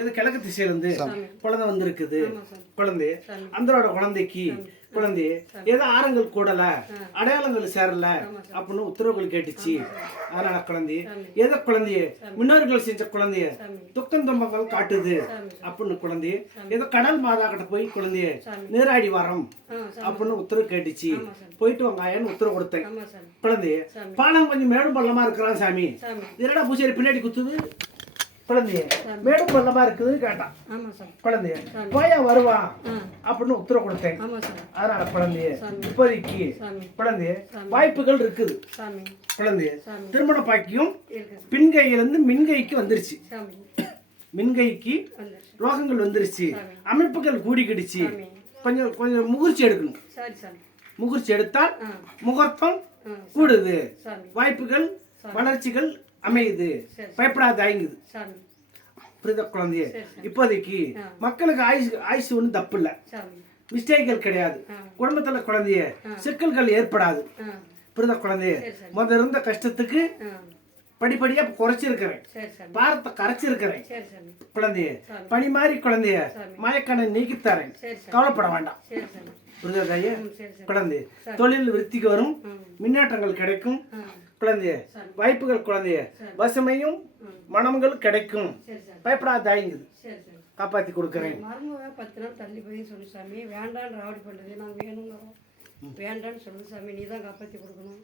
ஏதோ கிழக்கு திசையிலேருந்து குழந்தை வந்திருக்குது. குழந்தை அந்தரோட குழந்தைக்கு குழந்தை ஏதோ ஆரங்கள் கூடல, அடையாளங்கள் சேரல அப்படின்னு உத்தரவுகள் கேட்டுச்சு. அதனால குழந்தை ஏதோ குழந்தைய முன்னோர்கள் செஞ்ச குழந்தைய துக்கம் துன்பங்கள் காட்டுது அப்படின்னு குழந்தைய ஏதோ கடல் மாதா கிட்ட போய் குழந்தைய நீராடி வரோம் அப்படின்னு உத்தரவு கேட்டுச்சு. போயிட்டு வாங்கன்னு உத்தரவு கொடுத்தேன். குழந்தைய பாலம் கொஞ்சம் மேடும் பள்ளமா இருக்கிறான் சாமி, என்னடா பூஜை பின்னாடி குத்துது, குழந்தைய மேடும் பள்ளமா இருக்குதுன்னு கேட்டான். குழந்தைய போயா வருவான் அப்படின்னு உத்தரவு கொடுத்தேன். அதனால குழந்தைய இப்போதைக்கு குழந்தைய வாய்ப்புகள் இருக்குது. குழந்தைய திருமண பாக்கியம் பின்கையிலிருந்து மின்கைக்கு வந்துருச்சு. மின்கைக்கு ரோகங்கள் வந்துருச்சு, அமைப்புகள் கூடிக்கிடுச்சு. கொஞ்சம் கொஞ்சம் முகர்ச்சி எடுக்கணும். முகர்ச்சி எடுத்தால் முகூர்த்தம் கூடுது, வாய்ப்புகள் வளர்ச்சிகள் அமையுது, பயப்படாத ஆயுங்குது. புரியுதா குழந்தைய? இப்போதைக்கு மக்களுக்கு ஆயுசு ஒன்றும் தப்பு இல்லை, மிஸ்டேக்கள் கிடையாது. குடும்பத்துல குழந்தைய சிக்கல்கள் ஏற்படாது. புரியுதா குழந்தைய? முதல்ல இருந்த கஷ்டத்துக்கு படிப்படியா குறைச்சிருக்கிறேன், பாரத்தை கரைச்சிருக்கிறேன். குழந்தைய பனி மாதிரி குழந்தைய மயக்கணை நீக்கித்தரேன், கவலைப்பட வேண்டாம். புரியுதா? குழந்தை தொழில் விருத்திக்கு வரும், முன்னேற்றங்கள் கிடைக்கும். குழந்தைய வாய்ப்புகள் குழந்தைய வசமையும் மனங்கள் கிடைக்கும், பயப்படாத தாய்ங்குது. காப்பாற்றி கொடுக்குறேன். மருமக 10 நாள் தள்ளி போய் சொல்லு சாமி, வேண்டான்னு ராவடி பண்ணுறது, நாங்கள் வேணுங்கிறோம், வேண்டான்னு சொல்லு சாமி, நீ தான் காப்பாற்றி கொடுக்கணும்.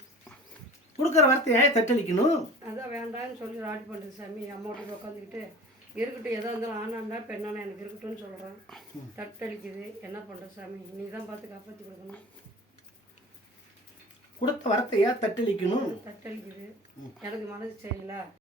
கொடுக்குற வார்த்தையை தட்டளிக்கணும். அதான் வேண்டான்னு சொல்லி ராவடி பண்ணுறது சாமி. அம்மா வீட்டுக்கு உட்காந்துக்கிட்டு இருக்கட்டும், எதாக இருந்தாலும் ஆனாண்டா பெண்ணானா எனக்கு இருக்கட்டும்னு சொல்கிறேன். தட்டளிக்குது, என்ன பண்ணுற சாமி, நீ தான் பார்த்து காப்பாற்றி கொடுக்கணும். கொடுத்த வார்த்தையா தட்டளிக்கணும். தட்டளிக்குது, எனக்கு மனசு சரியில்லை.